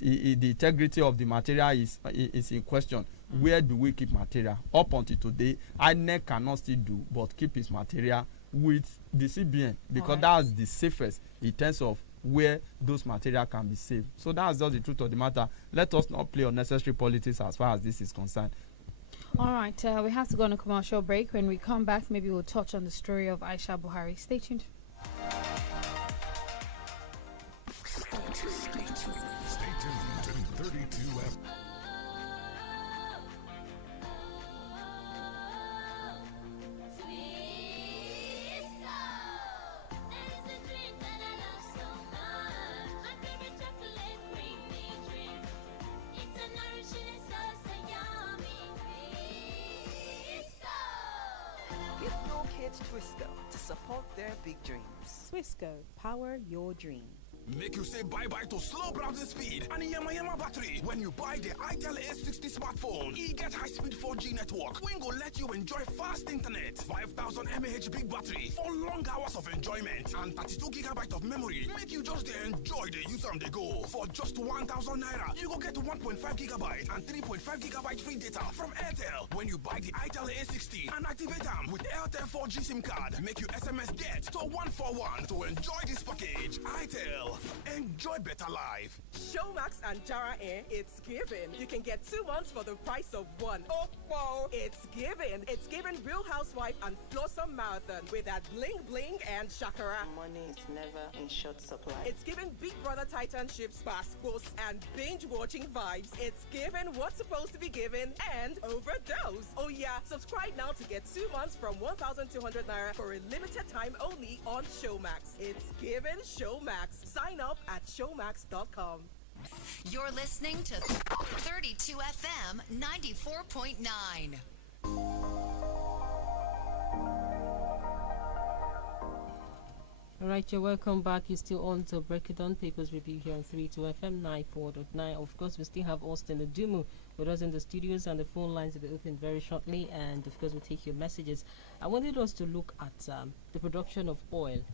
the integrity of the material is in question. Where do we keep material? Up until today, INEC cannot still do but keep its material with the CBN, because that's the safest in terms of where those material can be saved. So that's just the truth of the matter. Let us not play unnecessary politics as far as this is concerned. All right, we have to go on a commercial break. When we come back, maybe we'll touch on the story of Aisha Buhari. Stay tuned. Stay tuned to 32F. Twisco to support their big dreams. Twisco, power your dream. Make you say bye-bye to slow browsing speed and yama battery when you buy the INT'L A60 smartphone. You get high-speed 4G network. We go let you enjoy fast internet, 5,000 mAh big battery for long hours of enjoyment, and 32 GB of memory. Make you just enjoy the use on the go. For just 1,000 naira, you go get 1.5 GB and 3.5 GB free data from AirTel when you buy the INT'L A60 and activate them with AirTel 4G SIM card. Make you SMS get to 141 to enjoy this package. INT'L. Enjoy better life. Showmax and Jara Air, it's given. You can get 2 months for the price of one. Oh, whoa. It's given. It's given Real Housewife and Flossom Marathon with that bling bling and shakara. Money is never in short supply. It's given Big Brother Titanships, passports, and binge watching vibes. It's given what's supposed to be given and overdose. Oh yeah, subscribe now to get 2 months from 1,200 naira for a limited time only on Showmax. It's given Showmax. Sign up at showmax.com. You're listening to 32 FM 94.9. All right, you're welcome back. You're still on to Break It On Papers Review here on 32 FM 94.9. Of course, we still have Austin Adumu with us in the studios, and the phone lines will be open very shortly. And of course, we'll take your messages. I wanted us to look at the production of oil.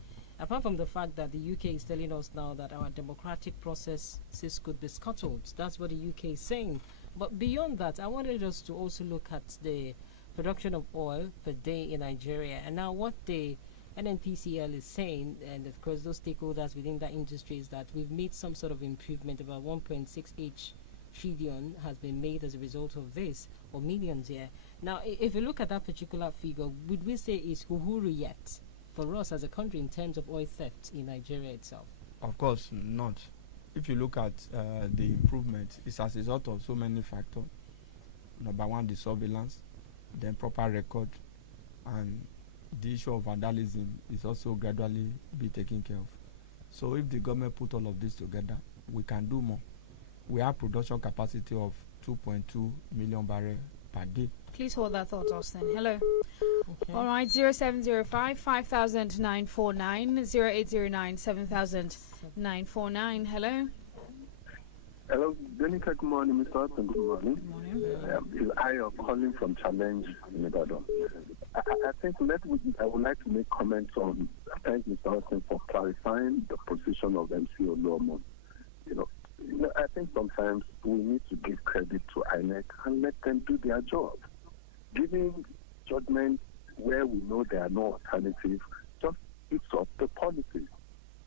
Apart from the fact that the UK is telling us now that our democratic processes could be scuttled, that's what the UK is saying. But beyond that, I wanted us to also look at the production of oil per day in Nigeria, and now what the NNPCL is saying, and of course those stakeholders within that industry, is that we've made some sort of improvement. About 1.68 trillion has been made as a result of this, or millions here. Now, if you look at that particular figure, would we say it's uhuru yet for us as a country in terms of oil theft in Nigeria itself? Of course not. If you look at the improvement, it's as a result of so many factors. Number one, the surveillance, then proper record, and the issue of vandalism is also gradually be taken care of. So if the government put all of this together, we can do more. We have production capacity of 2.2 million barrels per day. Please hold that thought, Austin. Hello. Okay. All right, 0705 5949, 0809 7949. Hello. Hello, Adenike, good morning, Mr. Austin, good morning. Good morning. I am calling from Challenge in Ibadan. I think I would like to make comments on, thank Mr. Austin for clarifying the position of MC Oluomo. I think sometimes we need to give credit to INEC and let them do their job. Giving judgment where we know there are no alternatives just eats up the policy.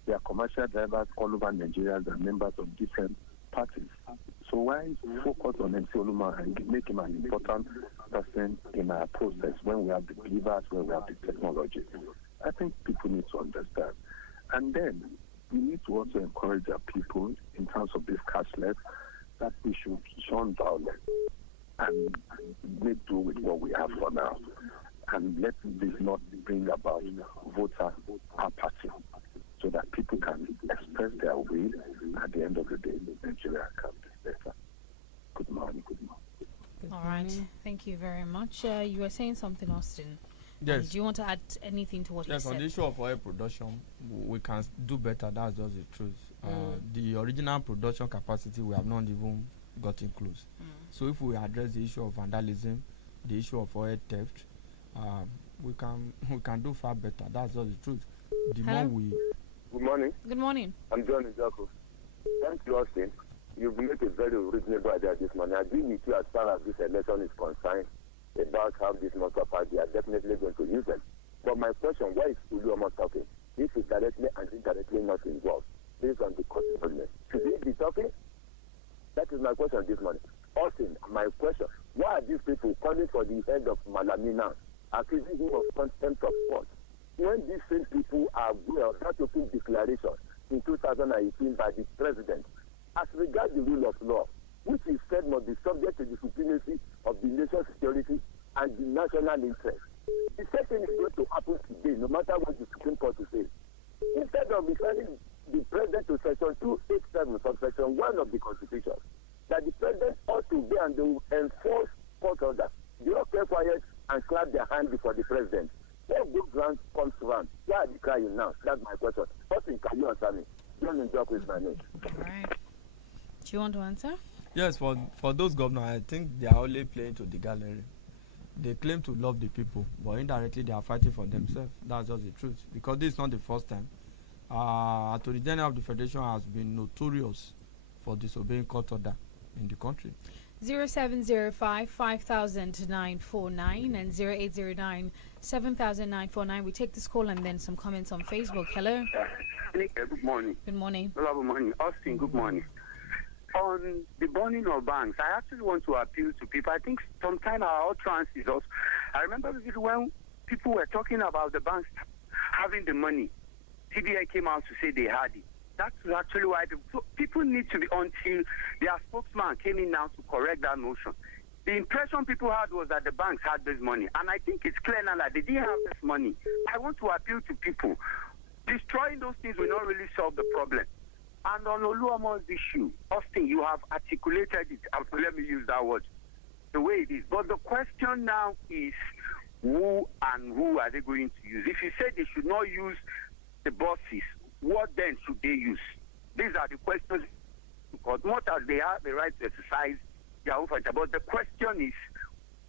There are commercial drivers all over Nigeria that are members of different parties. So why focus on MC Oluomo and make him an important person in our process when we have the believers, when we have the technology? I think people need to understand. And then we need to also encourage our people in terms of this cashless that we should shun violence and make do with what we have for now. And let this not bring about voter apathy, so that people can express their will. At the end of the day, Nigeria can be better. Good morning. All right. Thank you very much. You were saying something, Austin. Yes. Do you want to add anything to what you said? Yes, on the issue of oil production, we can do better. That's just the truth. The original production capacity, we have not even gotten close. So if we address the issue of vandalism, the issue of oil theft, we can do far better. That's just the truth. The Hello? more we... Good morning. Good morning. I'm John Jacob. Thank you, Austin. you've made a very reasonable idea this morning. I agree with you as far as this election is concerned about how this multiple they are definitely going to use them. But my question, why is Uluomo talking? If he's directly and indirectly not involved, based on the consequences, should he be talking? That is my question this morning. Austin, my question, why are these people calling for the head of Malamina, accusing him of contempt of court? When these same people are aware of that open declaration in 2018 by the president, as regards the rule of law, which is said must be subject to the supremacy of the nation's security and the national interest. The same thing is going to happen today, no matter what the Supreme Court will say. Instead of referring the president to section 287 subsection 1 of the Constitution, that the president ought to be and they will enforce court order. They don't keep quiet and clap their hand before the president. When good ground comes around, why are they crying now? That's my question. Austin, can you answer me? John and Jock is my name. All right. Do you want to answer? Yes, for those governors, I think they are only playing to the gallery. They claim to love the people, but indirectly they are fighting for themselves. That's just the truth. Because this is not the first time. Attorney General of the Federation has been notorious for disobeying court order in the country. 0705 500949 and 0809 7949. We take this call and then some comments on Facebook. Hello. Good morning. Good morning. Good morning. Austin, good morning. On the burning of banks, I actually want to appeal to people. I think sometimes our utterance is also. I remember when people were talking about the banks having the money, CBI came out to say they had it. That's actually why people need to be, until their spokesman came in now to correct that notion. The impression people had was that the banks had this money. And I think it's clear now that they didn't have this money. I want to appeal to people. Destroying those things will not really solve the problem. And on Oluomo's issue, Austin, you have articulated it. Let me use that word, the way it is. But the question now is who are they going to use? If you said they should not use the bosses, what then should they use? These are the questions. Because not as they have the right to exercise their own fight. But the question is,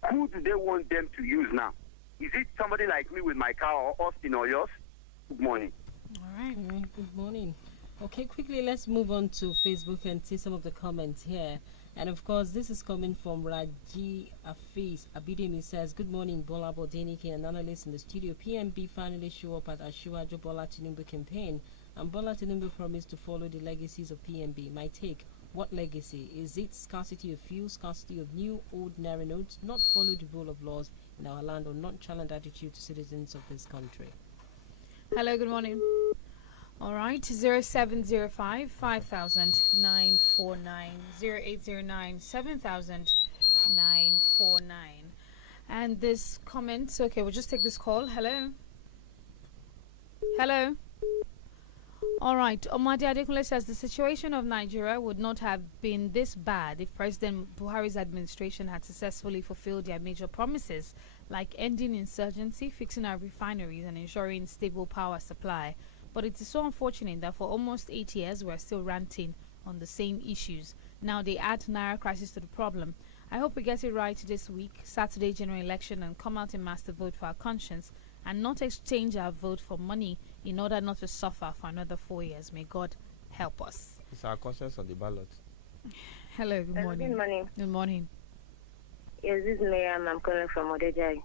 who do they want them to use now? Is it somebody like me with my car or Austin or yours? Good morning. All right. Good morning. Okay, quickly, let's move on to Facebook and see some of the comments here. And of course, this is coming from Raji Afis Abidemi. Says, good morning, GBOLABO, ADENIKE, and analysts in the studio. PMB finally show up at Asiwaju Bola Tinubu campaign, and Bola Tinubu promised to follow the legacies of PMB. My take, what legacy? Is it scarcity of fuel, scarcity of new, ordinary notes, not follow the rule of laws in our land, or nonchalant attitude to citizens of this country? Hello, good morning. All right, 0705 500949 0809 7949. And this comment, okay, we'll just take this call. Hello. Hello. All right, Omadi Adekunle says the situation of Nigeria would not have been this bad if President Buhari's administration had successfully fulfilled their major promises, like ending insurgency, fixing our refineries, and ensuring stable power supply. But it is so unfortunate that for almost 8 years we're still ranting on the same issues. Now they add Naira crisis to the problem. I hope we get it right this week, Saturday general election, and come out in mass to vote for our conscience and not exchange our vote for money in order not to suffer for another 4 years. May God help us. It's our conscience on the ballot. Hello, good morning. Good morning. Good morning. Yes, this is Miriam. I'm calling from Odejai.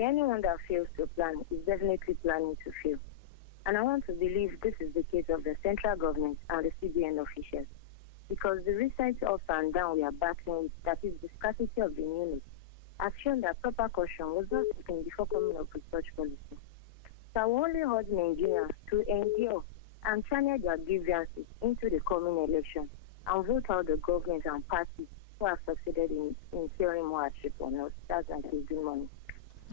Anyone that fails to plan is definitely planning to fail. And I want to believe this is the case of the central government and the CBN officials. Because the recent ups and downs we are battling with, that is the scarcity of the unit, has shown that proper caution was not taken before coming up with such policy. So I only urge Nigerians to endure and channel their grievances into the coming election and vote out the government and parties who have succeeded in ensuring more hardship on us. That's my good morning.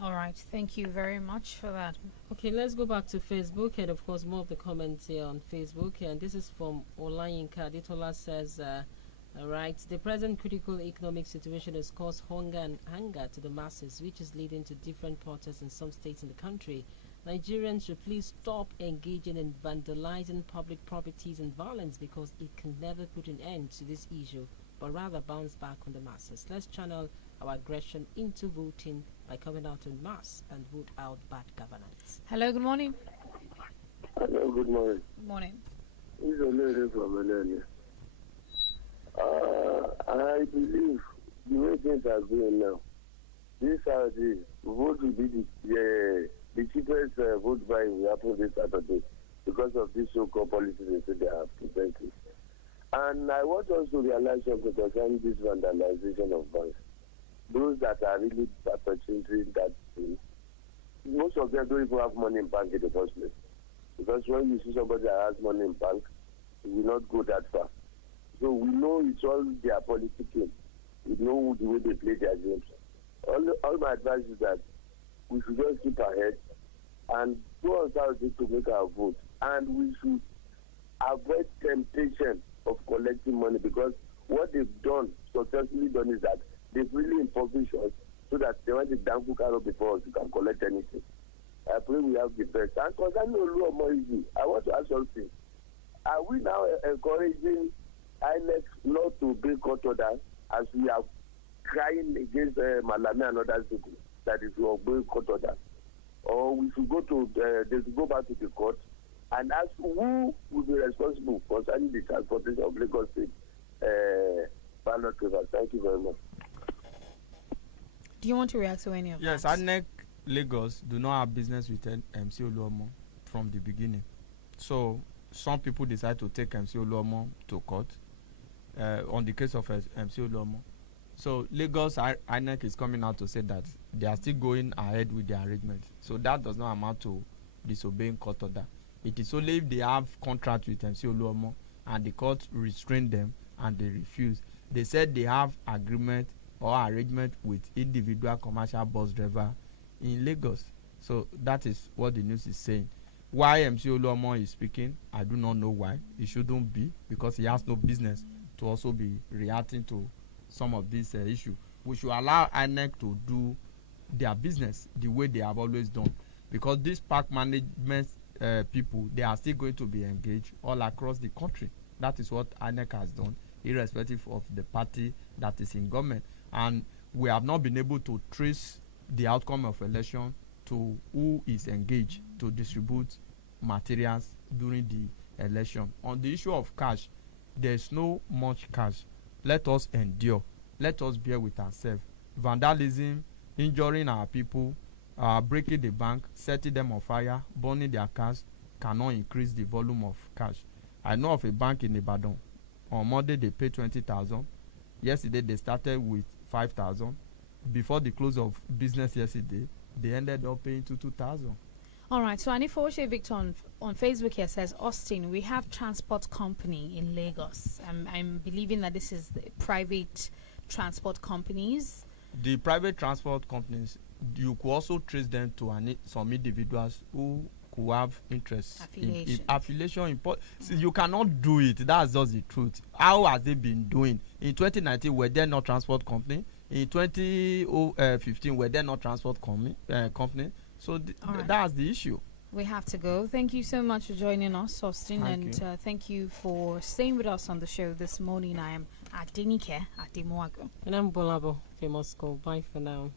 All right, thank you very much for that. Okay, let's go back to Facebook, and of course more of the comments here on Facebook. And this is from Olayinka Adetola. Says, all right, the present critical economic situation has caused hunger and anger to the masses, which is leading to different protests in some states in the country. Nigerians should please stop engaging in vandalizing public properties and violence, because it can never put an end to this issue, but rather bounce back on the masses. Let's channel our aggression into voting by coming out in mass and vote out bad governance. Hello, good morning. Hello, good morning. Good morning. This is a lady from Melania. I believe the way things are going now, this Saturday, vote will be the cheapest vote buying will happen this Saturday because of this so-called policy they say they have presented. And I want us to realize something concerning this vandalization of banks. Those that are really perpetrating that thing, most of them don't even have money in bank in the first place. Because when you see somebody that has money in bank, it will not go that far. So we know it's all their politicking. We know the way they play their games. All my advice is that we should just keep ahead and go on Saturday to make our vote. And we should avoid temptation of collecting money, because what they've successfully done is that they've really impoverished us so that when the damn caro before us, you can collect anything. I pray we have the best. And concerning Oluomo, I want to ask something. Are we now encouraging INEC not to be court order as we are crying against Malame and other people that is to obey court order? Or we should go to they should go back to the court and ask who will be responsible concerning the transportation of Lagos State ballot papers. Thank you very much. Do you want to react to any of that? Yes, INEC Lagos do not have business with MC Oluomo from the beginning. So some people decide to take MC Oluomo to court on the case of MC Oluomo. So Lagos INEC is coming out to say that they are still going ahead with their arrangement. So that does not amount to disobeying court order. It is only if they have contract with MC Oluomo and the court restrain them and they refuse. They said they have agreement or arrangement with individual commercial bus driver in Lagos. So that is what the news is saying. Why MC Oluomo is speaking, I do not know why. He shouldn't be, because he has no business to also be reacting to some of these issues. We should allow INEC to do their business the way they have always done, because these park management people, they are still going to be engaged all across the country. That is what INEC has done, irrespective of the party that is in government. And we have not been able to trace the outcome of election to who is engaged to distribute materials during the election. On the issue of cash, there's no much cash. Let us endure. Let us bear with ourselves. Vandalism, injuring our people, breaking the bank, setting them on fire, burning their cash cannot increase the volume of cash. I know of a bank in Ibadan. On Monday they paid 20,000. Yesterday they started with 5,000. Before the close of business yesterday, they ended up paying 2,000. All right. So Anifoshe Victor on Facebook here says, Austin, we have transport company in Lagos. I'm believing that this is the private transport companies. The private transport companies, you could also trace them to some individuals who could have interest in affiliation. See, you cannot do it. That's just the truth. How has they been doing? In 2019, were there not transport company? In 2015, were there not transport company? So that's the issue. We have to go. Thank you so much for joining us, Austin, thank you for staying with us on the show this morning. I am ADENIKE, ADEMUWAGUN. And I'm GBOLABO, famous call. Bye for now.